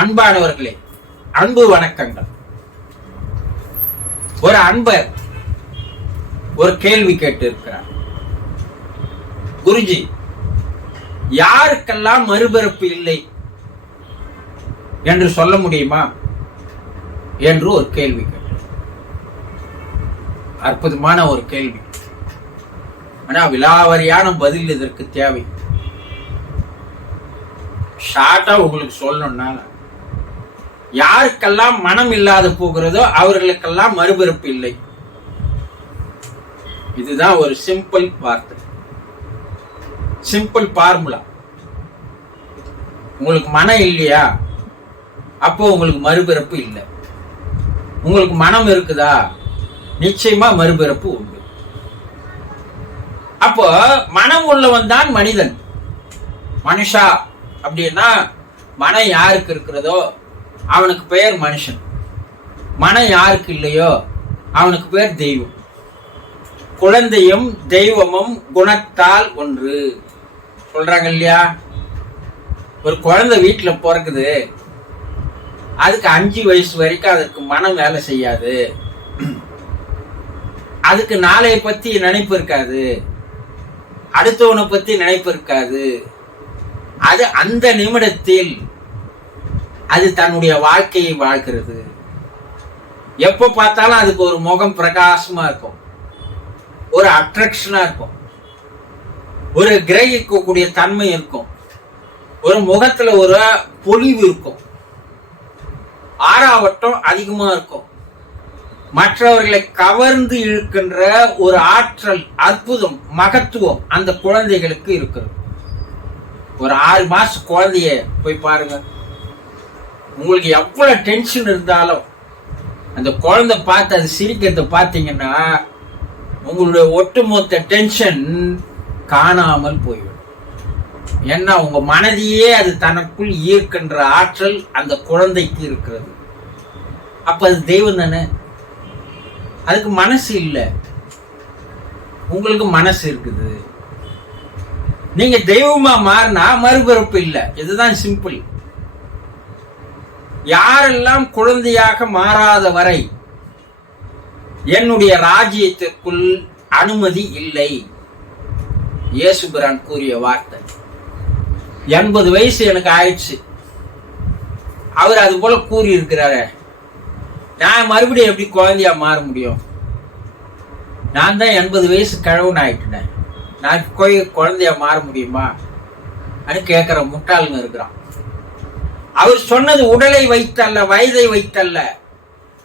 அன்பானவர்களே அன்பு வணக்கங்கள். ஒரு அன்பர் ஒரு கேள்வி கேட்டு இருக்கிறார் குருஜி யாருக்கெல்லாம் மறுபிறப்பு இல்லை என்று சொல்ல முடியுமா என்று ஒரு கேள்வி கேட்டார் அற்புதமான ஒரு கேள்வி. ஆனா விலாவரியான பதில் இதற்கு தேவை. ஷார்ட்டா உங்களுக்கு சொல்லணும்னா யாருக்கெல்லாம் மனம் இல்லாது போகிறதோ அவர்களுக்கெல்லாம் மறுபிறப்பு இல்லை. இதுதான் ஒரு சிம்பிள் வார்த்தை சிம்பிள் ஃபார்முலா உங்களுக்கு மனம் இல்லையா? அப்போ உங்களுக்கு மறுபிறப்பு இல்லை. உங்களுக்கு மனம் இருக்குதா? நிச்சயமா மறுபிறப்பு உண்டு. அப்போ மனம் உள்ளவன் தான் மனிதன். மனுஷா அப்படின்னா மனம் யாருக்கு இருக்கிறதோ அவனுக்கு பெயர் மனுஷன். மனம் யாருக்கு இல்லையோ அவனுக்கு பேர் தெய்வம். குழந்தையும் தெய்வமும் குணத்தால் ஒன்று. சொல்றாங்க இல்லையா? ஒரு குழந்தை வீட்டில் பிறக்குது. அதுக்கு அஞ்சு வயசு வரைக்கும் அதற்கு மனம் வேலை செய்யாது. அதுக்கு நாளைய பத்தி நினைப்பு இருக்காது. அடுத்தவனை பத்தி நினைப்பு இருக்காது. அது அந்த நிமிடத்தில் அது தன்னுடைய வாழ்க்கையை வாழ்கிறது. எப்போ பார்த்தாலும் அதுக்கு ஒரு முகம் பிரகாசமா இருக்கும். ஒரு அட்ராக்ஷனா இருக்கும். ஒரு கிரகிக்கக்கூடிய தன்மை இருக்கும். ஒரு முகத்துல ஒரு பொலிவு இருக்கும். ஆறாவட்டம் அதிகமா இருக்கும். மற்றவர்களை கவர்ந்து இழுக்கின்ற ஒரு ஆற்றல் அற்புதம் மகத்துவம் அந்த குழந்தைகளுக்கு இருக்கிறது. ஒரு ஆறு மாச குழந்தைய போய் பாருங்க. உங்களுக்கு எவ்வளோ டென்ஷன் இருந்தாலும் அந்த குழந்தை பார்த்து அது சிரிக்கிறத பார்த்தீங்கன்னா உங்களுடைய ஒட்டுமொத்த டென்ஷன் காணாமல் போய்விடும். ஏன்னா உங்க மனதையே அது தனக்குள் ஈர்க்கின்ற ஆற்றல் அந்த குழந்தைக்கு இருக்கிறது. அப்ப அது தெய்வம் தானே? அதுக்கு மனசு இல்லை. உங்களுக்கு மனசு இருக்குது. நீங்க தெய்வமா மாறினா மறுபிறப்பு இல்லை. இதுதான் சிம்பிள் யாரெல்லாம் குழந்தையாக மாறாத வரை என்னுடைய ராஜ்யத்திற்குள் அனுமதி இல்லை. இயேசுபிரான் கூறிய வார்த்தை. எண்பது வயசு எனக்கு ஆயிடுச்சு. அவர் அது போல கூறி இருக்கிறாரு நான் மறுபடியும் எப்படி குழந்தையா மாற முடியும்? நான் தான் எண்பது வயசு கிழவன் ஆயிட்டேன். நான் குழந்தையா மாற முடியுமா? அப்படின்னு கேட்குற முட்டாளுங்க இருக்கிறான். அவர் சொன்னது உடலை வைத்தல்ல வயதை வைத்தல்ல.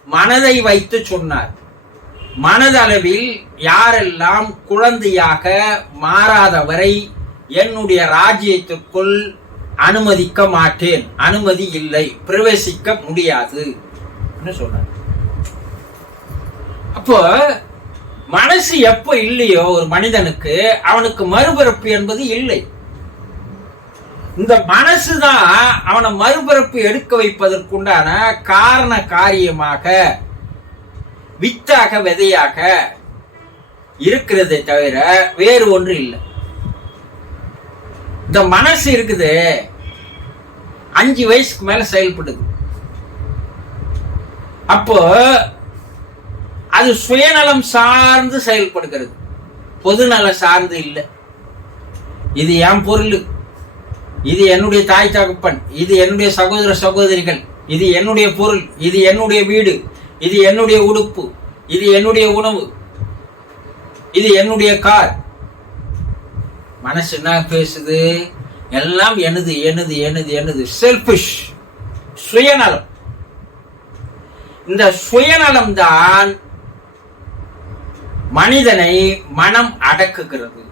மனதை வைத்து சொன்னார். மனதளவில் யாரெல்லாம் குழந்தையாக மாறாதவரை என்னுடைய ராஜ்யத்திற்குள் அனுமதிக்க மாட்டேன். அனுமதி இல்லை. பிரவேசிக்க முடியாது. சொன்னார். அப்போ மனசு எப்ப இல்லையோ ஒரு மனிதனுக்கு அவனுக்கு மறுபிறப்பு என்பது இல்லை. இந்த மனசு தான் அவனை மறுபிறப்பு எடுக்க வைப்பதற்குண்டான காரண காரியமாக வித்தாக விதையாக இருக்கிறதே தவிர வேறு ஒன்று இல்லை. இந்த மனசு இருக்குது அஞ்சு வயசுக்கு மேல செயல்படுது. அப்போ அது சுயநலம் சார்ந்து செயல்படுகிறது. பொதுநலம் சார்ந்து இல்லை. இது என் பொருள். இது என்னுடைய தாய் தகப்பன் இது என்னுடைய சகோதர சகோதரிகள் இது என்னுடைய பொருள் இது என்னுடைய வீடு இது என்னுடைய உடுப்பு இது என்னுடைய உணவு இது என்னுடைய கார். மனசு என்ன பேசுது? எல்லாம் எனது எனது எனது எனது. செல்ஃபிஷ் சுயநலம். இந்த சுயநலம் தான் மனிதனை மனம் அடக்குகிறது.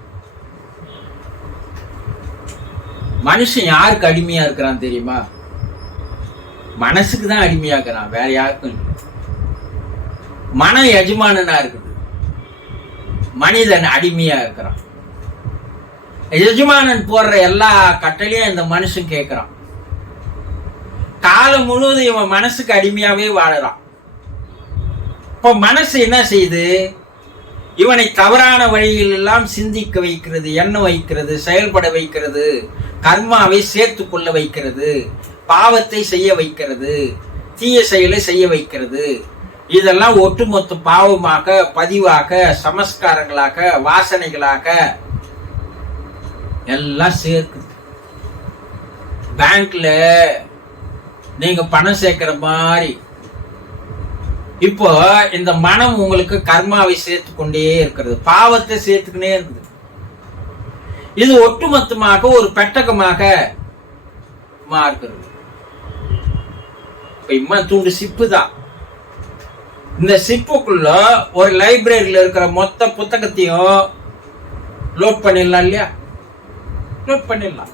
மனுஷன் யாருக்கு அடிமையா இருக்கிறான் தெரியுமா? மனசுக்கு தான் அடிமையா இருக்கிறான். வேற யாருக்கும் மன எஜமானனா இருக்குது. மனிதன் அடிமையா இருக்கிறான். எஜமானன் போடுற எல்லா கட்டளையும் இந்த மனுஷன் கேட்கிறான். காலம் முழுவதும் இவன் மனசுக்கு அடிமையாவே வாழறான். இப்போ மனசு என்ன செய்யுது? இவனை தவறான வழியில் எல்லாம் சிந்திக்க வைக்கிறது எண்ண வைக்கிறது செயல்பட வைக்கிறது கர்மாவை சேர்த்து கொள்ள வைக்கிறது பாவத்தை செய்ய வைக்கிறது தீய செயலை செய்ய வைக்கிறது. இதெல்லாம் ஒட்டுமொத்த பாவமாக பதிவாக சமஸ்காரங்களாக வாசனைகளாக எல்லாம் சேர்க்குது. பேங்க்ல நீங்க பணம் சேர்க்கிற மாதிரி இப்போ இந்த மனம் உங்களுக்கு கர்மாவை சேர்த்து கொண்டே இருக்கிறது. பாவத்தை சேர்த்துக்கினே இருக்குது இது ஒட்டுமொத்தமாக ஒரு பெட்டகமாக மாறுகிறது. இப்ப இம்மா தூண்டு சிப்பு தான். இந்த சிப்புக்குள்ள ஒரு லைப்ரரியில இருக்கிற மொத்த புத்தகத்தையும் லோட் பண்ணிடலாம் இல்லையா? லோட் பண்ணிடலாம்.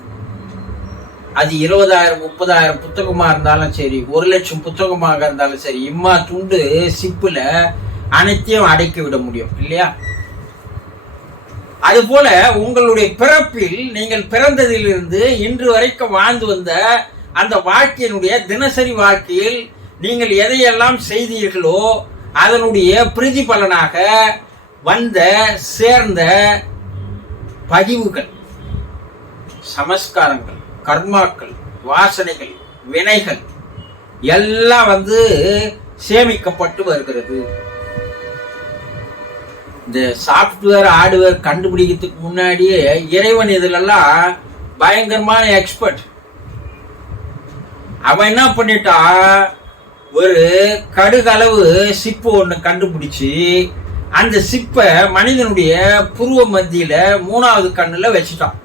அது இருபதாயிரம் முப்பதாயிரம் புத்தகமா இருந்தாலும் சரி ஒரு லட்சம் புத்தகமாக இருந்தாலும் சரி இம்மா துண்டு சிப்பில் அனைத்தையும் அடக்கி விட முடியும் இல்லையா? அதுபோல உங்களுடைய பிறப்பில் நீங்கள் பிறந்ததிலிருந்து இன்று வரைக்கும் வாழ்ந்து வந்த அந்த வாழ்க்கையினுடைய தினசரி வாழ்க்கையில் நீங்கள் எதையெல்லாம் செய்தீர்களோ அதனுடைய பிரதிபலனாக வந்த சேர்ந்த பதிவுகள் சமஸ்காரங்கள். கர்மாக்கள் வாசனைகள் வினைகள் எல்லாம் வந்து சேமிக்கப்பட்டு வருகிறது. இந்த சாஃப்ட்வேர் ஹார்ட்வேர் கண்டுபிடிக்கிறதுக்கு முன்னாடியே இறைவன் இதுலெல்லாம் பயங்கரமான எக்ஸ்பர்ட் அவன் என்ன பண்ணிட்டா ஒரு கடுகளவு சிப்பு ஒன்று கண்டுபிடிச்சி அந்த சிப்பை மனிதனுடைய புருவ மத்தியில் மூணாவது கண்ணில் வச்சுட்டான்.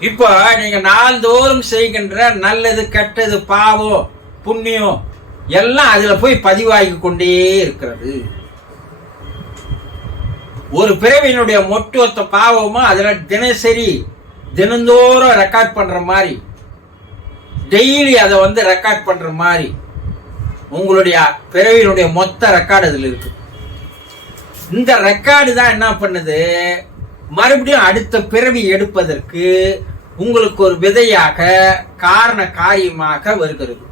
இப்போ நீங்க நாள்தோறும் செய்கின்ற நல்லது கெட்டது பாவம் புண்ணியம் எல்லாம் அதுல போய் பதிவாகி கொண்டே இருக்கிறது. ஒரு பிறவியினுடைய மொட்டுவத்த பாவமும் அதில் தினசரி தினந்தோறும் ரெக்கார்ட் பண்ற மாதிரி டெய்லி அதை வந்து ரெக்கார்ட் பண்ற மாதிரி உங்களுடைய பிறவியினுடைய மொத்த ரெக்கார்டு அதில் இருக்கு. இந்த ரெக்கார்டு தான் என்ன பண்ணுது? மறுபடியும் அடுத்த பிறவி எடுப்பதற்கு உங்களுக்கு ஒரு விதையாக காரண காரியமாக வருகிறது.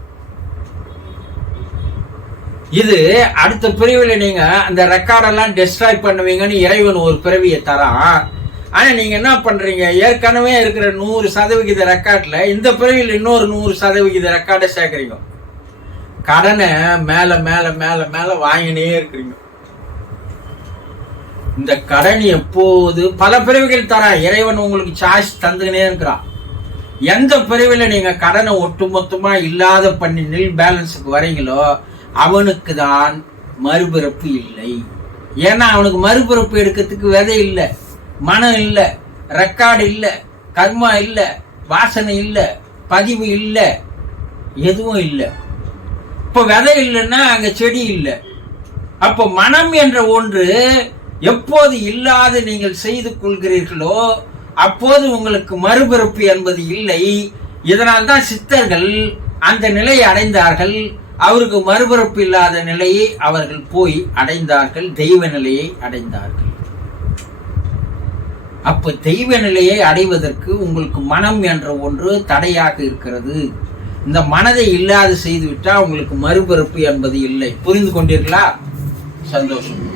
இது அடுத்த பிரிவில் நீங்க அந்த ரெக்கார்டெல்லாம் டெஸ்ட்ராய் பண்ணுவீங்கன்னு இறைவன் ஒரு பிறவியை தரான் ஆனா நீங்க என்ன பண்றீங்க? ஏற்கனவே இருக்கிற நூறு சதவிகித ரெக்கார்ட்ல இந்த பிறவியில் இன்னொரு நூறு சதவிகித ரெக்கார்டை சேர்க்குறீங்க. கடனை மேல மேல மேல மேல வாங்கினே இருக்கிறீங்க. இந்த கடன் எப்போது பல பிரிவுகள் தரான் இறைவன் உங்களுக்கு சாய்ஸ் தந்துக்கினே இருக்கிறான். எந்த பிரிவில் நீங்கள் கடனை ஒட்டுமொத்தமாக இல்லாத பண்ணி நில் பேலன்ஸுக்கு வரீங்களோ அவனுக்கு தான் மறுபிறப்பு இல்லை. ஏன்னா அவனுக்கு மறுபிறப்பு எடுக்கிறதுக்கு விதை இல்லை மனம் இல்லை ரெக்கார்டு இல்லை கர்மா இல்லை வாசனை இல்லை பதிவு இல்லை எதுவும் இல்லை. இப்போ விதை இல்லைன்னா அங்கே செடி இல்லை. அப்போ மனம் என்ற ஒன்று எப்போது இல்லாது நீங்கள் செய்து கொள்கிறீர்களோ அப்போது உங்களுக்கு மறுபிறப்பு என்பது இல்லை. இதனால் தான் சித்தர்கள் அந்த நிலையை அடைந்தார்கள். அவருக்கு மறுபிறப்பு இல்லாத நிலையை அவர்கள் போய் அடைந்தார்கள். தெய்வ நிலையை அடைந்தார்கள். அப்ப தெய்வ நிலையை அடைவதற்கு உங்களுக்கு மனம் என்ற ஒன்று தடையாக இருக்கிறது. இந்த மனதை இல்லாது செய்துவிட்டால் உங்களுக்கு மறுபிறப்பு என்பது இல்லை. புரிந்து கொண்டீர்களா? சந்தோஷம்.